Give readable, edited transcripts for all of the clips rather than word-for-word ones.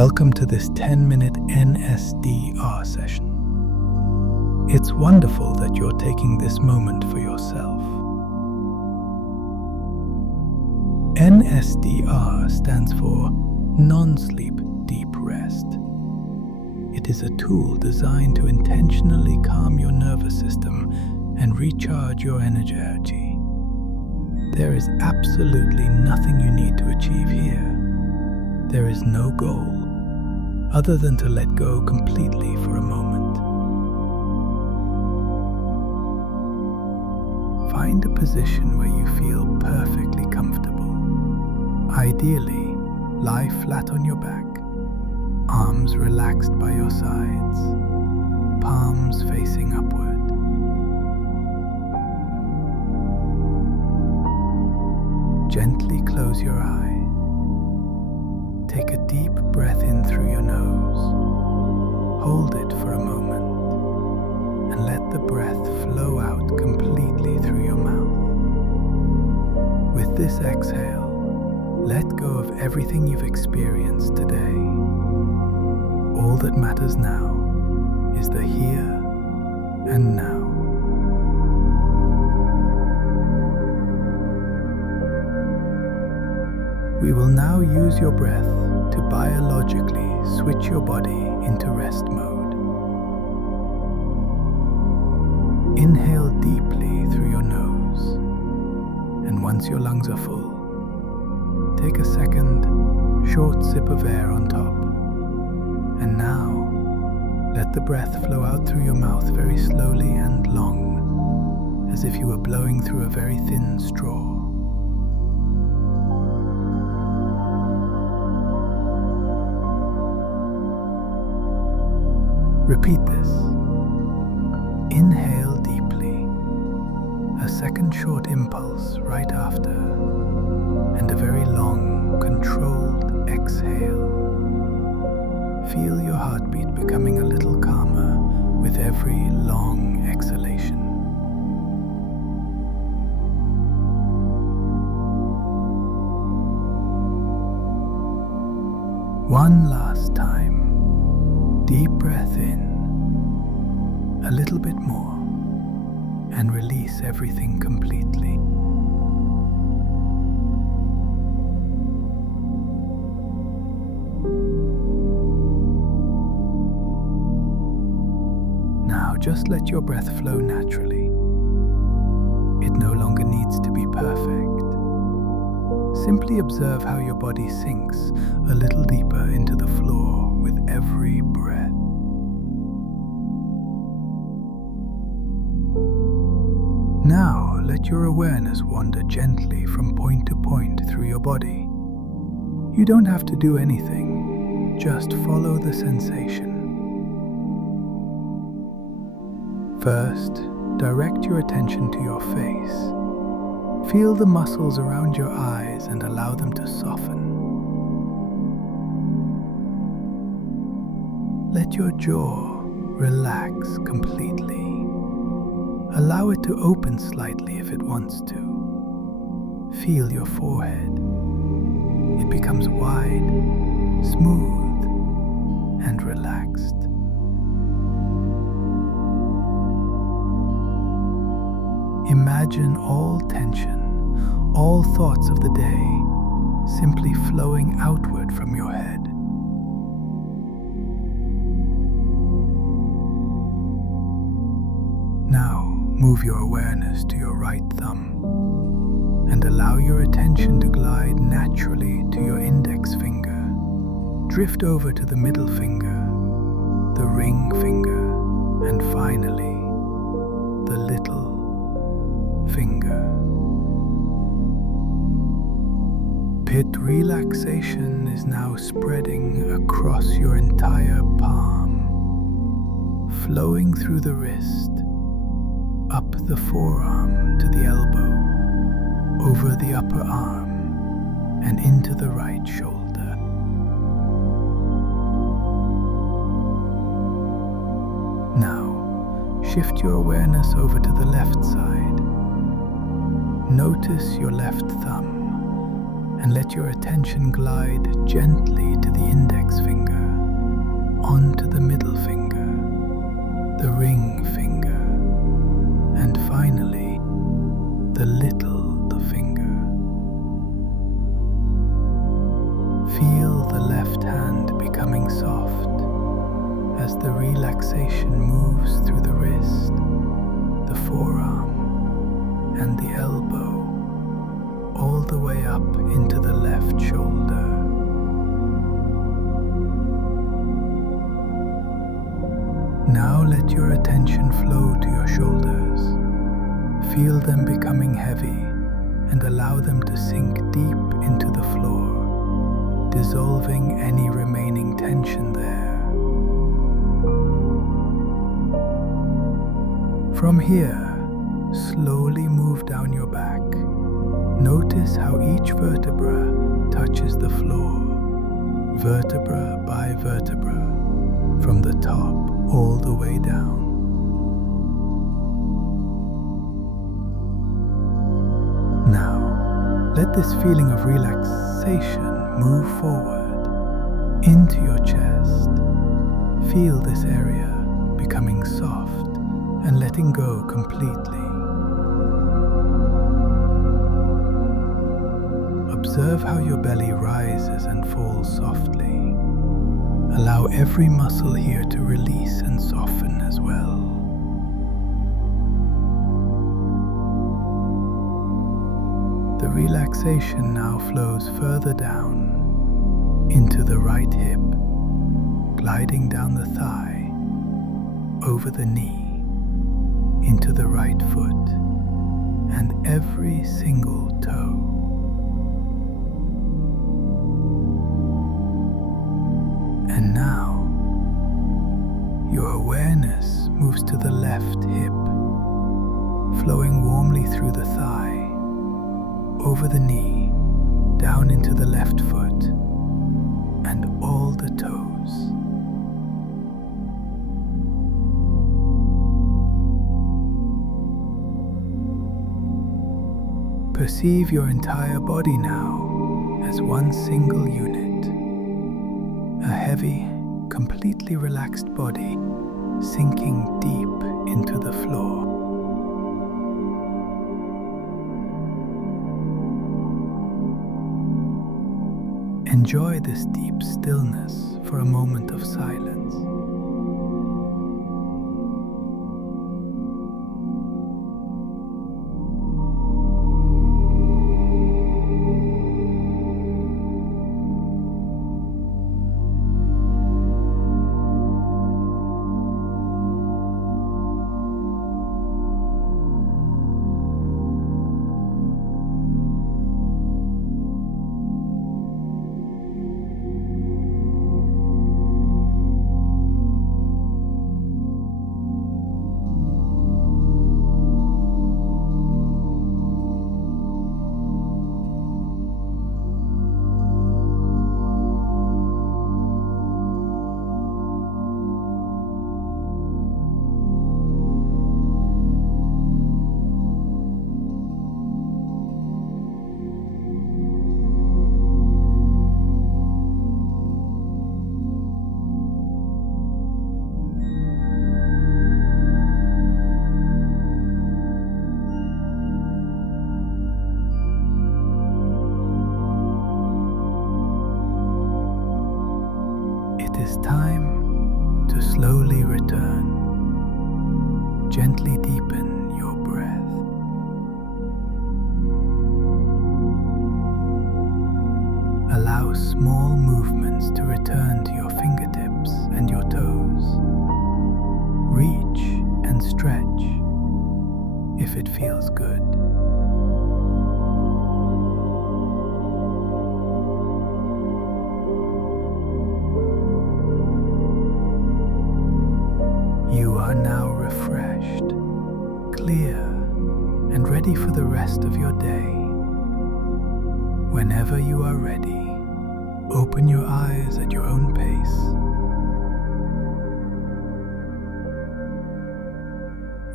Welcome to this 10-minute NSDR session. It's wonderful that you're taking this moment for yourself. NSDR stands for Non-Sleep Deep Rest. It is a tool designed to intentionally calm your nervous system and recharge your energy. There is absolutely nothing you need to achieve here. There is no goal other than to let go completely for a moment. Find a position where you feel perfectly comfortable. Ideally, lie flat on your back, arms relaxed by your sides, palms facing upward. Gently close your eye. Take a deep breath in through your nose. Hold it for a moment and let the breath flow out completely through your mouth. With this exhale, let go of everything you've experienced today. All that matters now is the here and now. We will now use your breath to biologically switch your body into rest mode. Inhale deeply through your nose, and once your lungs are full, take a second, short sip of air on top. And now, let the breath flow out through your mouth very slowly and long, as if you were blowing through a very thin straw. Repeat this. Inhale deeply, a second short impulse right after, and a very long, controlled exhale. Feel your heartbeat becoming a little calmer with every long exhalation. One last time. Deep breath in, a little bit more, and release everything completely. Now just let your breath flow naturally. It no longer needs to be perfect. Simply observe how your body sinks a little deeper into the floor with every breath. Now let your awareness wander gently from point to point through your body. You don't have to do anything, just follow the sensation. First, direct your attention to your face. Feel the muscles around your eyes and allow them to soften. Let your jaw relax completely. Allow it to open slightly if it wants to. Feel your forehead. It becomes wide, smooth, and relaxed. Imagine all tension, all thoughts of the day, simply flowing outward from your head. Now, move your awareness to your right thumb and allow your attention to glide naturally to your index finger. Drift over to the middle finger, the ring finger, and finally, the little finger. Pit relaxation is now spreading across your entire palm, flowing through the wrist, up the forearm to the elbow, over the upper arm, and into the right shoulder. Now, shift your awareness over to the left side. Notice your left thumb and let your attention glide gently to the index finger, onto the middle finger, the ring finger, and finally the little finger. Feel the left hand becoming soft as the relaxation moves through the wrist, the forearm, and the elbow, all the way up into the left shoulder. Now let your attention flow to your shoulders. Feel them becoming heavy and allow them to sink deep into the floor, dissolving any remaining tension there. From here, slowly move down your back. Notice how each vertebra touches the floor, vertebra by vertebra, from the top all the way down. Now, let this feeling of relaxation move forward into your chest. Feel this area becoming soft and letting go completely. Observe how your belly rises and falls softly. Allow every muscle here to release and soften as well. The relaxation now flows further down into the right hip, gliding down the thigh, over the knee, into the right foot, and every single toe. And now, your awareness moves to the left hip, flowing warmly through the thigh, over the knee, down into the left foot, and all the toes. Perceive your entire body now as one single unit. A heavy, completely relaxed body sinking deep into the floor. Enjoy this deep stillness for a moment of silence. It is time to slowly return. Gently deepen your breath. Allow small movements to return to your fingertips and your toes. Reach and stretch if it feels good. You are now refreshed, clear, and ready for the rest of your day. Whenever you are ready, open your eyes at your own pace.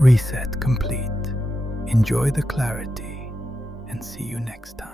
Reset complete. Enjoy the clarity, and see you next time.